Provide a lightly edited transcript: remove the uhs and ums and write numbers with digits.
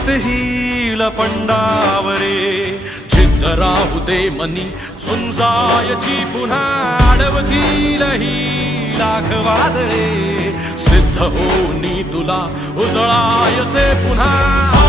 करीत हिल पंडावरे जिद्द राहू दे मनी झुंजायची पुन्हा अडवतील ही लाख वादळे सिद्ध होनी तुला उजळायचे पुन्हा